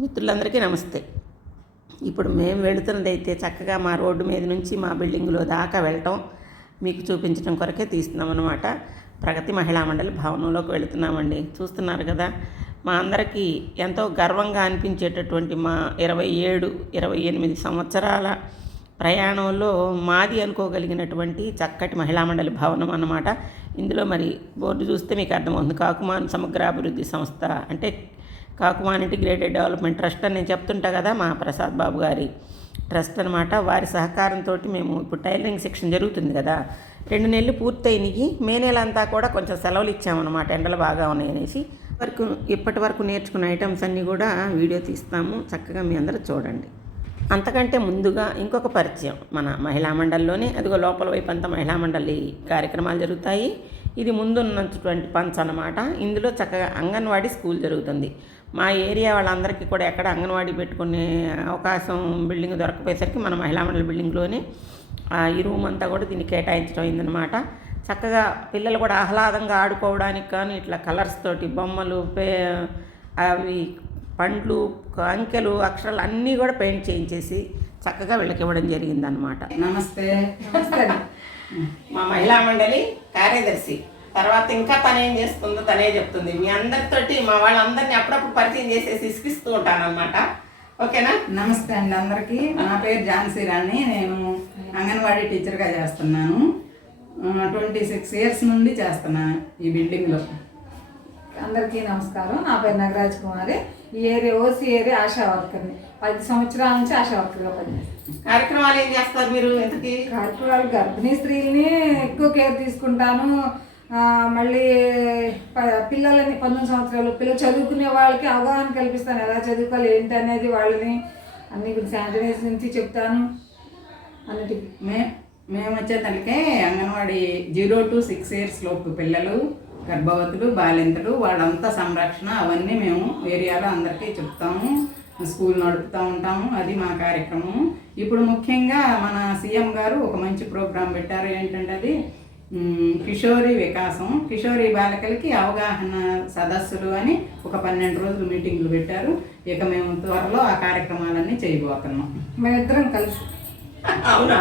మిత్రులందరికీ నమస్తే. ఇప్పుడు మేము వెళుతున్నదైతే చక్కగా మా రోడ్డు మీద నుంచి మా బిల్డింగ్లో దాకా వెళ్ళటం మీకు చూపించడం కొరకే తీస్తున్నాం అనమాట ప్రగతి మహిళా మండలి భవనంలోకి వెళుతున్నామండి. చూస్తున్నారు కదా మా అందరికీ ఎంతో గర్వంగా అనిపించేటటువంటి మా ఇరవై ఏడు ఇరవై ఎనిమిది సంవత్సరాల ప్రయాణంలో మాది అనుకోగలిగినటువంటి చక్కటి మహిళా మండలి భవనం అన్నమాట. ఇందులో మరి బోర్డు చూస్తే మీకు అర్థమవుతుంది. కాకుమాన్ సమగ్రాభివృద్ధి సంస్థ అంటే కాకుమాన్ ఇంటిగ్రేటెడ్ డెవలప్మెంట్ ట్రస్ట్ అని నేను చెప్తుంటా కదా మా ప్రసాద్ బాబు గారి ట్రస్ట్ అనమాట వారి సహకారంతో మేము ఇప్పుడు టైలరింగ్ సెక్షన్ జరుగుతుంది కదా. రెండు నెలలు పూర్తయినవి మే నెల అంతా కూడా కొంచెం సెలవులు ఇచ్చామన్నమాట. ఎండలు బాగా ఉన్నాయి అనేసి. వరకు ఇప్పటి వరకు నేర్చుకున్న ఐటమ్స్ అన్నీ కూడా వీడియో తీస్తాము. చక్కగా మీ అందరూ చూడండి. అంతకంటే ముందుగా ఇంకొక పరిచయం. మన మహిళా మండలిలోనే అదిగో లోపల వైపు అంతా మహిళా మండలి కార్యక్రమాలు జరుగుతాయి. ఇది ముందున్నటువంటి పంచ్ అనమాట ఇందులో చక్కగా అంగన్వాడీ స్కూల్ జరుగుతుంది. మా ఏరియా వాళ్ళందరికీ కూడా ఎక్కడ అంగన్వాడీ పెట్టుకునే అవకాశం బిల్డింగ్ దొరకపోయేసరికి మన మహిళా మండలి బిల్డింగ్లోనే ఆ ఈ రూమ్ అంతా కూడా దీన్ని కేటాయించడం అయిందనమాట చక్కగా పిల్లలు కూడా ఆహ్లాదంగా ఆడుకోవడానికి కానీ ఇట్లా కలర్స్ తోటి బొమ్మలు పే అవి పండ్లు అంకెలు అక్షరాలు అన్నీ కూడా పెయింట్ చేయించేసి చక్కగా వీళ్ళకి ఇవ్వడం జరిగిందనమాట నమస్తే. నమస్తే మా మహిళా మండలి కార్యదర్శి. తర్వాత ఇంకా తను ఏం చేస్తుందో తనే చెప్తుంది. మీ అందరితోటి మా వాళ్ళందరినీ అప్పుడప్పుడు పరిచయం చేసేసి ఇసుకిస్తూ ఉంటాను అనమాట ఓకేనా? నమస్తే అండి అందరికీ. నా పేరు ఝాన్సీ రాణి. నేను అంగన్వాడీ టీచర్గా చేస్తున్నాను. ట్వంటీ సిక్స్ ఇయర్స్ నుండి చేస్తున్నాను ఈ బిల్డింగ్లో. అందరికీ నమస్కారం. నా పేరు నగరాజ్ కుమారి. ఈ area O C area ASHA వర్కర్ని. పది సంవత్సరాల నుంచి ఆశా వర్కర్గా పనిచేస్తాను కార్యక్రమాలు ఏం చేస్తారు మీరు ఇంతకీ? కార్యక్రమాలు గర్భిణీ స్త్రీలని ఎక్కువ కేర్ తీసుకుంటాను. మళ్ళీ పిల్లలని పంతొమ్మిది సంవత్సరాలు పిల్లలు చదువుకునే వాళ్ళకి అవగాహన కల్పిస్తాను. ఎలా చదువుకోవాలి ఏంటి అనేది వాళ్ళని అన్ని శానిటైజర్ నుంచి చెప్తాను. అన్నిటికీ. మే మేము వచ్చేతలకే anganwadi zero to six years లోపు పిల్లలు గర్భవతులు బాలింతలు వాళ్ళంతా సంరక్షణ అవన్నీ మేము ఏరియాలో అందరికీ చెప్తాము. స్కూల్ నడుపుతూ ఉంటాము. అది మా కార్యక్రమం. ఇప్పుడు ముఖ్యంగా మన సీఎం గారు ఒక మంచి ప్రోగ్రాం పెట్టారు. ఏంటంటే అది కిషోరి వికాసం. కిషోరి బాలికలకి అవగాహన సదస్సులు అని ఒక పన్నెండు రోజులు మీటింగ్లు పెట్టారు. ఇక మేము త్వరలో ఆ కార్యక్రమాలన్నీ చేయబోతున్నాం. మేమిద్దరం కలిసి అవునా?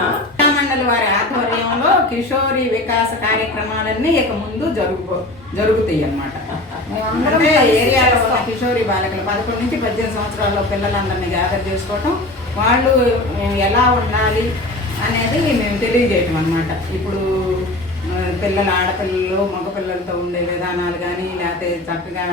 మండలి వారి ఆధ్వర్యంలో కిషోరి వికాస కార్యక్రమాలన్నీ ఇక ముందు జరుగు జరుగుతాయి అన్నమాట. మేమందరం ఏరియాలో ఉన్న కిషోరి బాలికలు పదకొండు నుంచి పద్దెనిమిది సంవత్సరాల పిల్లలందరినీ గ్యాదర్ చేసుకోవటం వాళ్ళు ఎలా ఉండాలి అనేది మేము తెలియజేయటం అనమాట ఇప్పుడు పిల్లలు ఆడపిల్లలు మగపిల్లలతో ఉండే విధానాలు కానీ లేకపోతే చక్కగా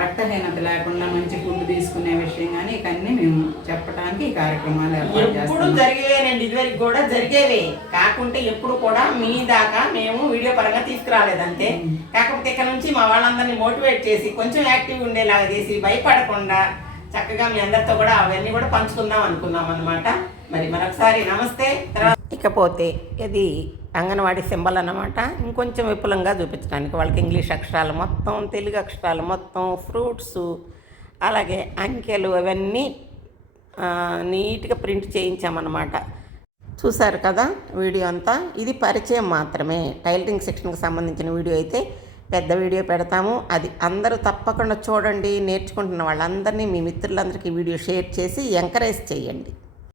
రక్తహీనత లేకుండా మంచి ఫుడ్ తీసుకునే విషయం కానీ ఇక అన్నీ మేము చెప్పడానికి ఈ కార్యక్రమాలు ఎప్పుడు జరిగేవేనండి ఇదివరకు కూడా జరిగేవే. కాకుంటే ఎప్పుడు కూడా మీ దాకా మేము వీడియో పరంగా తీసుకురాలేదంతే కాకపోతే ఇక్కడ నుంచి మా వాళ్ళందరినీ మోటివేట్ చేసి కొంచెం యాక్టివ్ ఉండేలాగా చేసి భయపడకుండా చక్కగా మీ అందరితో కూడా అవన్నీ కూడా పంచుకుందాం అనుకున్నాం అనమాట మరి మరొకసారి నమస్తే తర్వాత ఇకపోతే ఇది అంగన్వాడీ సింబల్ అనమాట ఇంకొంచెం విపులంగా చూపించడానికి వాళ్ళకి ఇంగ్లీష్ అక్షరాలు మొత్తం తెలుగు అక్షరాలు మొత్తం ఫ్రూట్స్ అలాగే అంకెలు అవన్నీ నీట్గా ప్రింట్ చేయించామన్నమాట. చూశారు కదా వీడియో అంతా? ఇది పరిచయం మాత్రమే. టైలరింగ్ సెక్షన్కి సంబంధించిన వీడియో అయితే పెద్ద వీడియో పెడతాము. అది అందరూ తప్పకుండా చూడండి. నేర్చుకుంటున్న వాళ్ళందరినీ మీ మిత్రులందరికీ వీడియో షేర్ చేసి ఎంకరేజ్ చేయండి.